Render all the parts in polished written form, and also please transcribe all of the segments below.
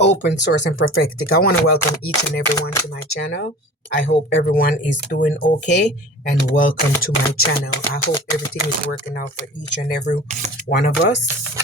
Open source and prophetic. I want to welcome each and everyone to my channel. I hope everyone is doing okay, and welcome to my channel. I hope everything is working out for each and every one of us.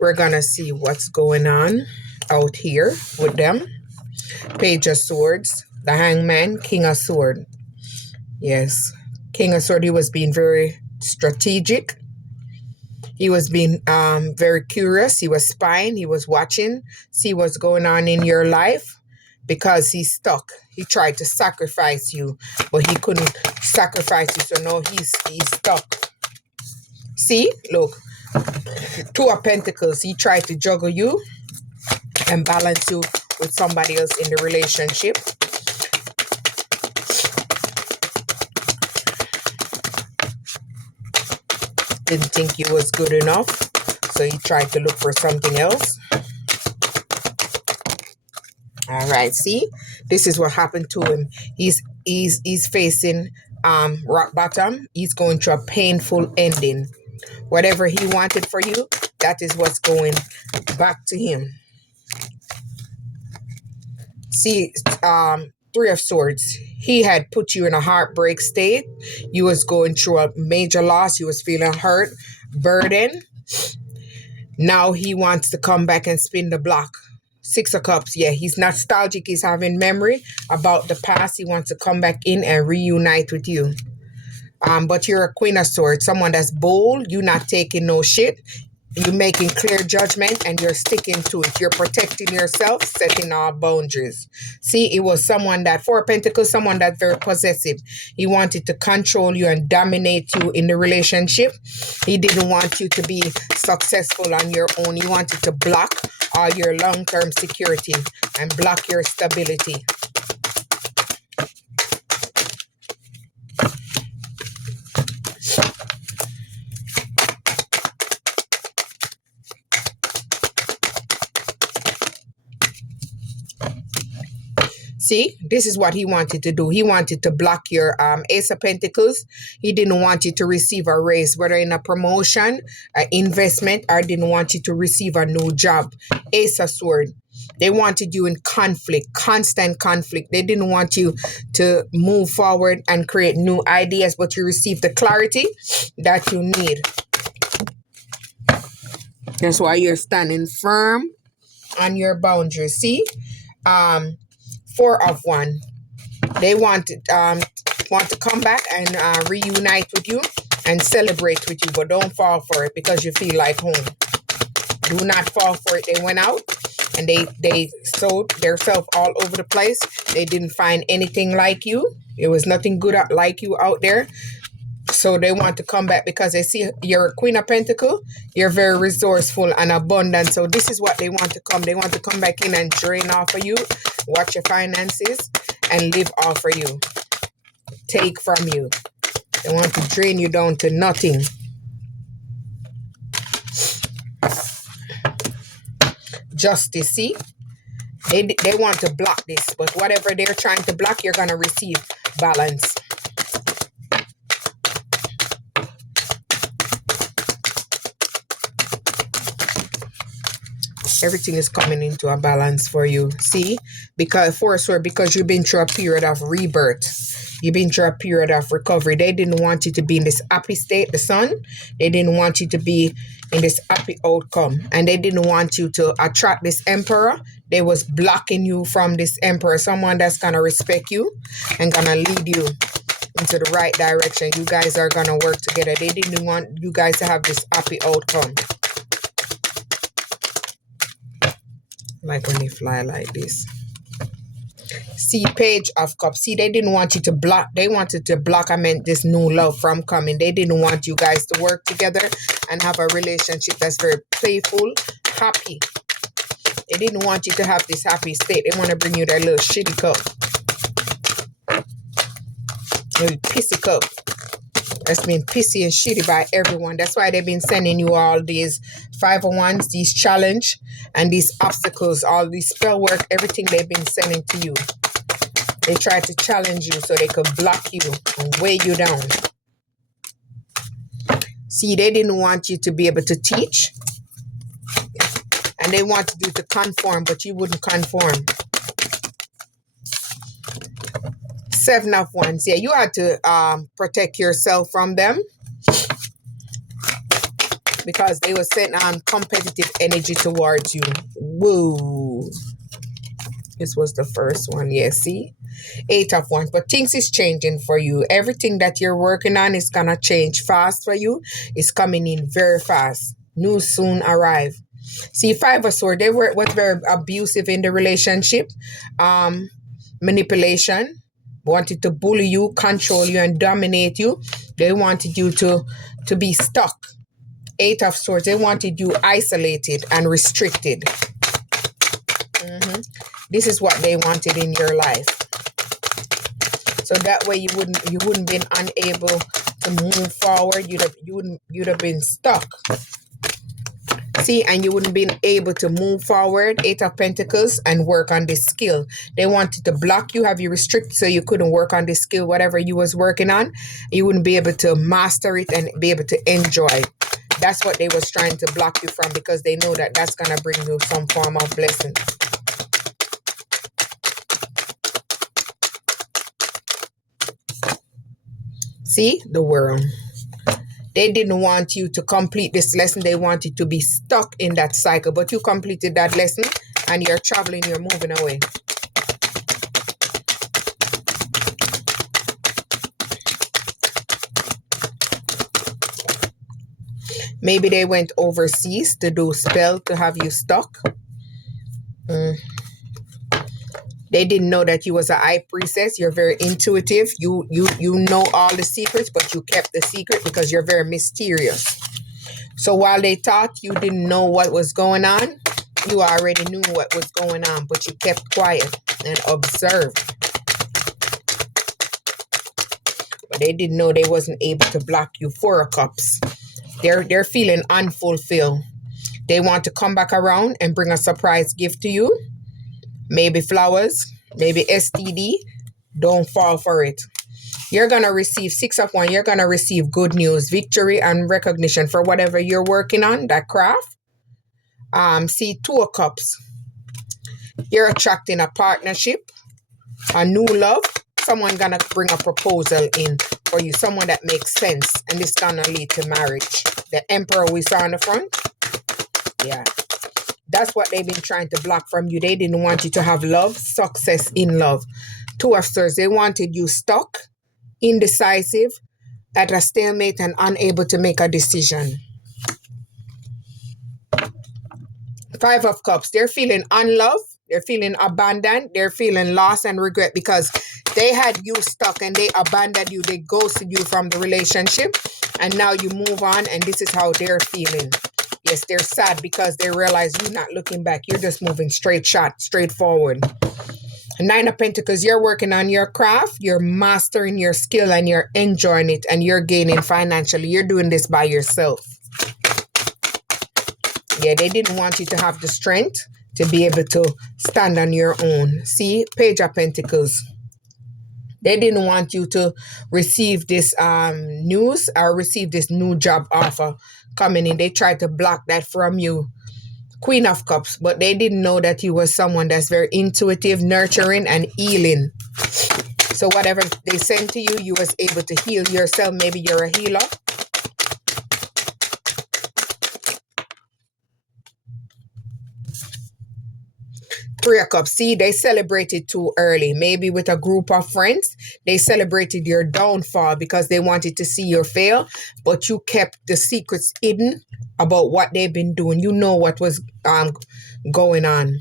We're gonna see what's going on out here with them. Page of Swords, the Hangman, King of Sword. Yes, King of Sword. He was being very strategic. He was being very curious. He was spying. He was watching, see what's going on in your life, because he's stuck. He tried to sacrifice you, but he couldn't sacrifice you. So now he's stuck. See, look, Two of Pentacles. He tried to juggle you and balance you with somebody else in the relationship. Didn't think he was good enough, so he tried to look for something else. All right, see, this is what happened to him. He's facing rock bottom. He's going through a painful ending. Whatever he wanted for you, that is what's going back to him. See, Three of Swords. He had put you in a heartbreak state. You was going through a major loss. You was feeling hurt, burdened. Now he wants to come back and spin the block. Six of Cups. Yeah, he's nostalgic. He's having memory about the past. He wants to come back in and reunite with you. But you're a Queen of Swords, someone that's bold. You're not taking no shit. You're making clear judgment and you're sticking to it. You're protecting yourself, setting all boundaries. See, it was someone that, Four of Pentacles, someone that's very possessive. He wanted to control you and dominate you in the relationship. He didn't want you to be successful on your own. He wanted to block all your long-term security and block your stability. See, this is what he wanted to do. He wanted to block your Ace of Pentacles. He didn't want you to receive a raise, whether in a promotion, an investment, or didn't want you to receive a new job. Ace of Sword. They wanted you in conflict, constant conflict. They didn't want you to move forward and create new ideas, but you received the clarity that you need. That's why you're standing firm on your boundaries. See? Four of Wands. They want to come back and reunite with you and celebrate with you, but don't fall for it because you feel like home. Do not fall for it. They went out and they sold themselves all over the place. They didn't find anything like you. There was nothing good like you out there. So they want to come back because they see you're a Queen of Pentacles. You're very resourceful and abundant. So this is what they want to come. They want to come back in and drain off of you, watch your finances, and live off of you. Take from you. They want to drain you down to nothing. Justice, see? They want to block this, but whatever they're trying to block, you're going to receive balance. Everything is coming into a balance for you. See, because because you've been through a period of rebirth. You've been through a period of recovery. They didn't want you to be in this happy state, the sun. They didn't want you to be in this happy outcome. And they didn't want you to attract this emperor. They was blocking you from this emperor. Someone that's going to respect you and going to lead you into the right direction. You guys are going to work together. They didn't want you guys to have this happy outcome. Like when they fly like this. See, Page of Cups. See, they didn't want you to block. They wanted to block, this new love from coming. They didn't want you guys to work together and have a relationship that's very playful, happy. They didn't want you to have this happy state. They want to bring you that little shitty cup. Little pissy cup. That's been pissy and shitty by everyone. That's why they've been sending you all these 501s, these challenge, and these obstacles, all these spell work, everything they've been sending to you. They tried to challenge you so they could block you and weigh you down. See, they didn't want you to be able to teach. And they wanted you to conform, but you wouldn't conform. Seven of Wands. Yeah, you had to protect yourself from them because they were sending competitive energy towards you. Woo. This was the first one. Yeah, see? Eight of Wands. But things is changing for you. Everything that you're working on is going to change fast for you. It's coming in very fast. News soon arrive. See, Five of Swords, they were very abusive in the relationship. Manipulation. Wanted to bully you, control you, and dominate you. They wanted you to be stuck. Eight of Swords, they wanted you isolated and restricted. This is what they wanted in your life. So that way you wouldn't been unable to move forward. You'd have been stuck. See, and you wouldn't been able to move forward. Eight of Pentacles, and work on this skill. They wanted to block you, have you restricted, so you couldn't work on this skill, whatever you was working on. You wouldn't be able to master it and be able to enjoy. That's what they was trying to block you from, because they know that that's gonna bring you some form of blessing. See, the World. They didn't want you to complete this lesson. They wanted to be stuck in that cycle. But you completed that lesson and you're traveling, you're moving away. Maybe they went overseas to do spell to have you stuck. They didn't know that you was a high priestess. You're very intuitive. You know all the secrets, but you kept the secret because you're very mysterious. So while they thought you didn't know what was going on, you already knew what was going on, but you kept quiet and observed. But they didn't know they wasn't able to block you. Four of Cups. They're feeling unfulfilled. They want to come back around and bring a surprise gift to you. Maybe flowers, maybe STD. Don't fall for it. You're going to receive Six of Wands. You're going to receive good news, victory, and recognition for whatever you're working on, that craft. See, Two of Cups. You're attracting a partnership, a new love. Someone going to bring a proposal in for you, someone that makes sense, and it's going to lead to marriage. The Emperor we saw in the front. Yeah. That's what they've been trying to block from you. They didn't want you to have love, success in love. Two of Swords, they wanted you stuck, indecisive, at a stalemate, and unable to make a decision. Five of Cups, they're feeling unloved, they're feeling abandoned, they're feeling loss and regret because they had you stuck and they abandoned you, they ghosted you from the relationship, and now you move on, and this is how they're feeling. Yes, they're sad because they realize you're not looking back. You're just moving straight forward. Nine of Pentacles, you're working on your craft. You're mastering your skill and you're enjoying it and you're gaining financially. You're doing this by yourself. Yeah, they didn't want you to have the strength to be able to stand on your own. See, Page of Pentacles. They didn't want you to receive this news or receive this new job offer coming in. They tried to block that from you. Queen of Cups, but they didn't know that you were someone that's very intuitive, nurturing, and healing. So whatever they sent to you, you was able to heal yourself. Maybe you're a healer. Three of Cups. See, they celebrated too early. Maybe with a group of friends, they celebrated your downfall because they wanted to see you fail, but you kept the secrets hidden about what they've been doing. You know what was going on.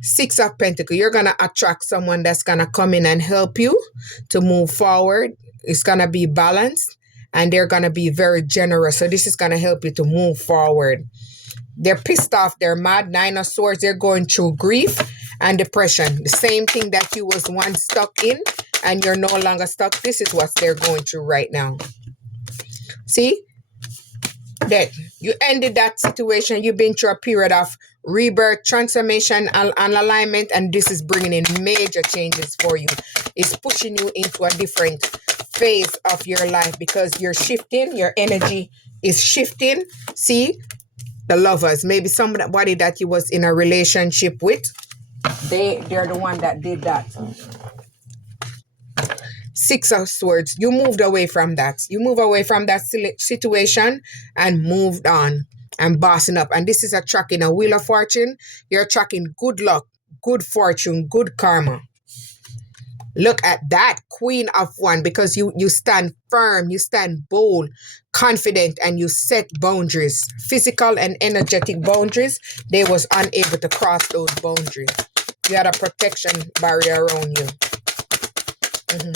Six of Pentacles. You're going to attract someone that's going to come in and help you to move forward. It's going to be balanced and they're going to be very generous. So this is going to help you to move forward. They're pissed off. They're mad. Nine of Swords. They're going through grief and depression. The same thing that you was once stuck in and you're no longer stuck. This is what they're going through right now. See? That you ended that situation. You've been through a period of rebirth, transformation, and alignment. And this is bringing in major changes for you. It's pushing you into a different phase of your life because you're shifting. Your energy is shifting. See? The lovers, maybe somebody that you was in a relationship with, they're the one that did that. Six of Swords, you moved away from that. You move away from that situation and moved on and bossing up. And this is attracting a Wheel of Fortune. You're attracting good luck, good fortune, good karma. Look at that, Queen of One, because you stand firm, you stand bold, confident, and you set boundaries, physical and energetic boundaries. They was unable to cross those boundaries. You had a protection barrier around you.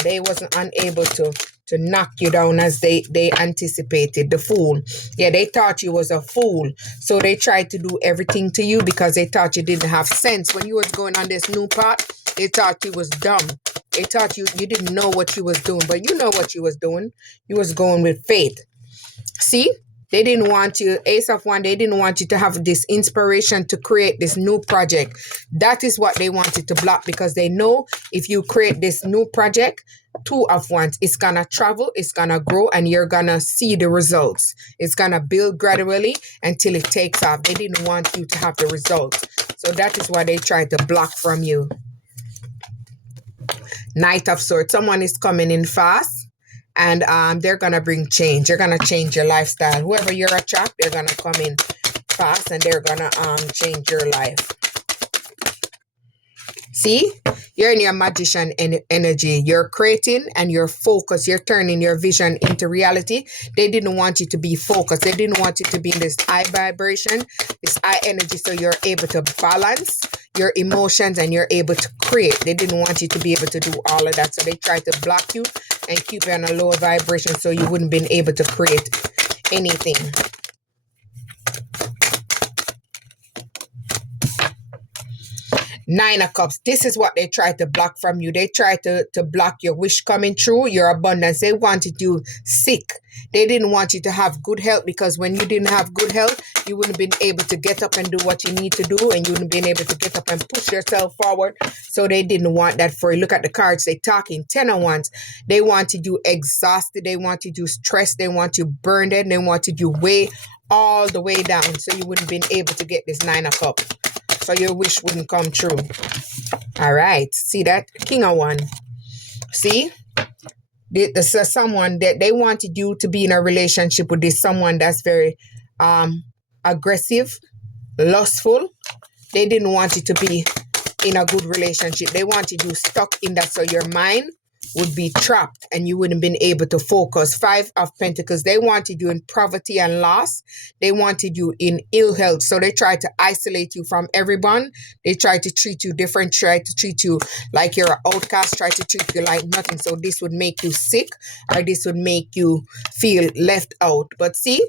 They wasn't unable to knock you down as they anticipated. The Fool. Yeah, they thought you was a fool. So they tried to do everything to you because they thought you didn't have sense. When you was going on this new path, they thought you was dumb. They thought you didn't know what you was doing, but you know what you was doing. You was going with faith. See? They didn't want you, Ace of One, they didn't want you to have this inspiration to create this new project. That is what they wanted to block, because they know if you create this new project, Two of Wands, it's going to travel, it's going to grow, and you're going to see the results. It's going to build gradually until it takes off. They didn't want you to have the results. So that is why they tried to block from you. Knight of Swords, someone is coming in fast. And they're going to bring change. They're going to change your lifestyle. Whoever you're attract, they're going to come in fast and they're going to change your life. See? You're in your magician energy. You're creating and you're focused. You're turning your vision into reality. They didn't want you to be focused. They didn't want you to be in this high vibration, this high energy, so you're able to balance your emotions and you're able to create. They didn't want you to be able to do all of that. So they tried to block you and keep you on a lower vibration so you wouldn't be able to create anything. Nine of Cups. This is what they tried to block from you. They tried to block your wish coming true, your abundance. They wanted you sick. They didn't want you to have good health, because when you didn't have good health, you wouldn't have been able to get up and do what you need to do, and you wouldn't have been able to get up and push yourself forward. So they didn't want that for you. Look at the cards. They talking. 10 of Wands. They wanted you exhausted. They wanted you stressed. They want you burned. They wanted you all the way down, so you wouldn't have been able to get this 9 of Cups. So your wish wouldn't come true. All right. See that? King of Wands. See? This is someone that they wanted you to be in a relationship with this someone that's very aggressive, lustful. They didn't want you to be in a good relationship. They wanted you stuck in that, so your mind would be trapped and you wouldn't been able to focus. 5 of Pentacles. They wanted you in poverty and loss. They wanted you in ill health. So they tried to isolate you from everyone. They tried to treat you different, tried to treat you like you're an outcast, tried to treat you like nothing. So this would make you sick, or this would make you feel left out. But see,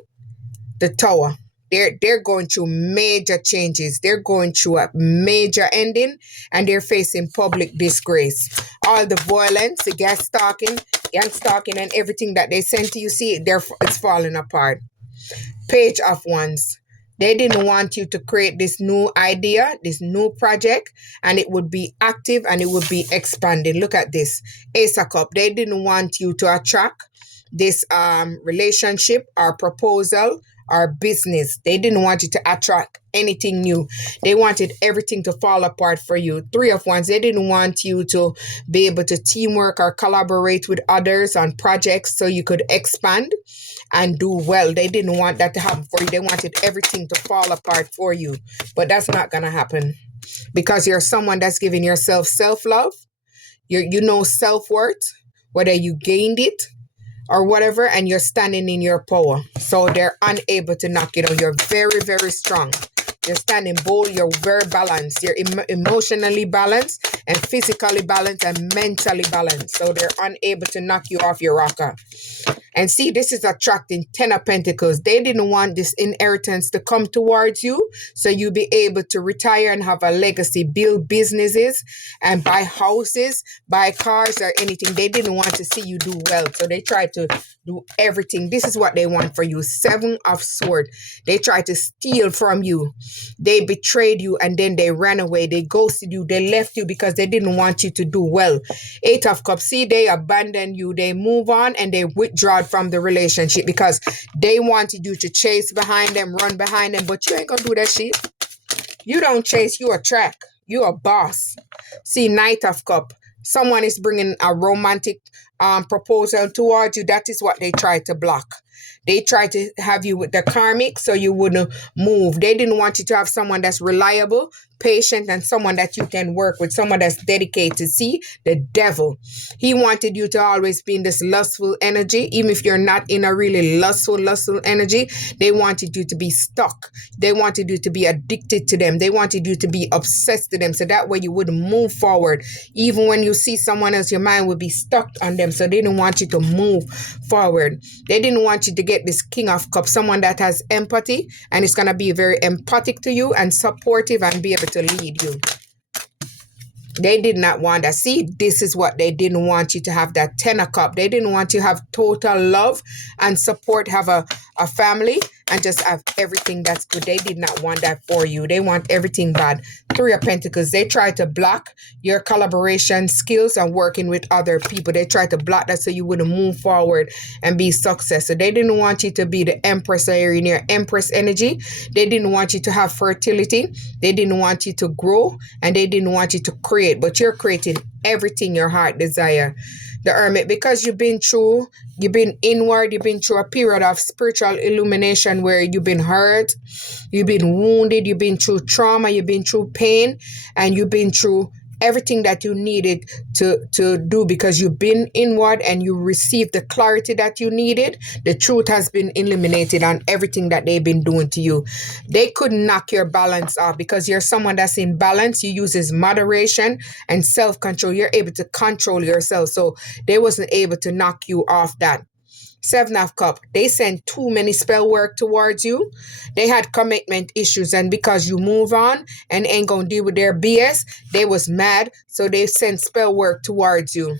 the Tower. They're going through major changes. They're going through a major ending, and they're facing public disgrace. All the violence, the gas stalking, and everything that they sent to you, see, it's falling apart. Page of Wands. They didn't want you to create this new idea, this new project, and it would be active and it would be expanding. Look at this. Ace of Cups. They didn't want you to attract this relationship or proposal or business. They didn't want you to attract anything new. They wanted everything to fall apart for you. 3 of Wands. They didn't want you to be able to teamwork or collaborate with others on projects so you could expand and do well. They didn't want that to happen for you. They wanted everything to fall apart for you. But that's not going to happen, because you're someone that's giving yourself self-love. You know self-worth, whether you gained it or whatever, and you're standing in your power. So they're unable to knock you down. You're very, very strong. You're standing bold. You're very balanced. You're emotionally balanced and physically balanced and mentally balanced. So they're unable to knock you off your rocker. And see, this is attracting 10 of Pentacles. They didn't want this inheritance to come towards you, so you'll be able to retire and have a legacy, build businesses and buy houses, buy cars or anything. They didn't want to see you do well, so they tried to do everything. This is what they want for you. 7 of Swords. They tried to steal from you. They betrayed you and then they ran away. They ghosted you. They left you because they didn't want you to do well. 8 of Cups. See, they abandon you. They move on and they withdraw withdraw from the relationship because they wanted you to chase behind them, run behind them, but you ain't gonna do that shit. You don't chase, you attract. You a boss. See, Knight of Cup. Someone is bringing a romantic proposal towards you. That is what they try to block. They try to have you with the karmic so you wouldn't move. They didn't want you to have someone that's reliable, patient, and someone that you can work with, someone that's dedicated. See, the devil. He wanted you to always be in this lustful energy. Even if you're not in a really lustful energy, they wanted you to be stuck. They wanted you to be addicted to them. They wanted you to be obsessed to them. So that way you wouldn't move forward. Even when you see someone else, your mind would be stuck on them. So they didn't want you to move forward. They didn't want you to get this King of Cups, someone that has empathy and is going to be very empathic to you and supportive and be able to lead you. They did not want that. See, this is what they didn't want you to have, that 10 of Cups. They didn't want you to have total love and support, have a family, and just have everything that's good. They did not want that for you. They want everything bad. 3 of Pentacles. They try to block your collaboration skills and working with other people. They try to block that so you wouldn't move forward and be successful. They didn't want you to be the Empress or in your Empress energy. They didn't want you to have fertility. They didn't want you to grow, and they didn't want you to create. But you're creating everything your heart desire. The Hermit, because you've been inward, you've been through a period of spiritual illumination where you've been hurt, you've been wounded, you've been through trauma, you've been through pain, and you've been through everything that you needed to do because you've been inward and you received the clarity that you needed. The truth has been illuminated on everything that they've been doing to you. They couldn't knock your balance off because you're someone that's in balance. You uses moderation and self-control. You're able to control yourself. So they wasn't able to knock you off that. 7 of Cups. They sent too many spell work towards you. They had commitment issues, and because you move on and ain't gonna deal with their BS, they was mad, so they sent spell work towards you.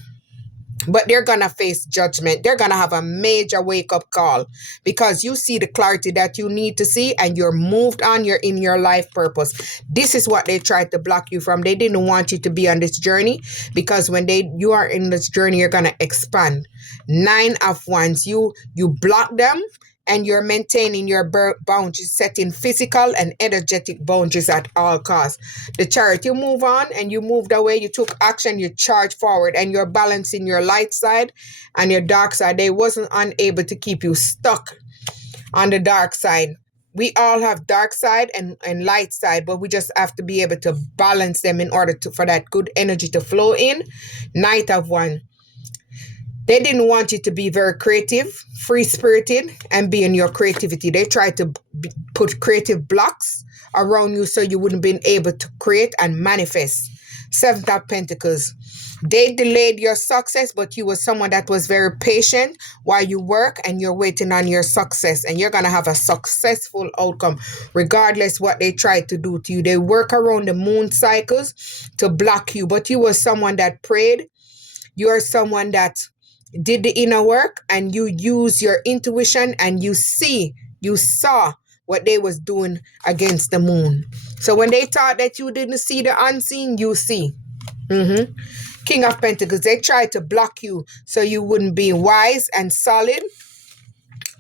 But they're gonna face judgment. They're gonna have a major wake-up call because you see the clarity that you need to see and you're moved on. You're in your life purpose. This is what they tried to block you from. They didn't want you to be on this journey because when you are in this journey, you're gonna expand. 9 of Wands. You block them and you're maintaining your boundaries, setting physical and energetic boundaries at all costs. The Chariot, you move on and you moved away, you took action, you charge forward, and you're balancing your light side and your dark side. They wasn't unable to keep you stuck on the dark side. We all have dark side and light side, but we just have to be able to balance them in order for that good energy to flow in. Knight of Wands. They didn't want you to be very creative, free-spirited, and be in your creativity. They tried to put creative blocks around you so you wouldn't be able to create and manifest. 7 of Pentacles. They delayed your success, but you were someone that was very patient while you work and you're waiting on your success. And you're going to have a successful outcome regardless what they tried to do to you. They work around the moon cycles to block you, but you were someone that prayed. You're someone that did the inner work and you use your intuition and you saw what they was doing against the moon. So when they thought that you didn't see the unseen, you see. King of Pentacles, they tried to block you so you wouldn't be wise and solid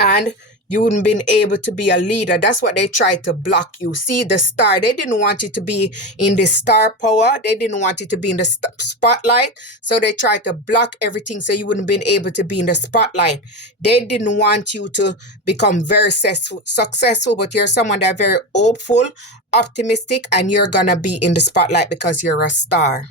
and you wouldn't been able to be a leader. That's what they tried to block you. See, the star, they didn't want you to be in the star power. They didn't want you to be in the spotlight. So they tried to block everything so you wouldn't been able to be in the spotlight. They didn't want you to become very successful, but you're someone that's very hopeful, optimistic, and you're going to be in the spotlight because you're a star.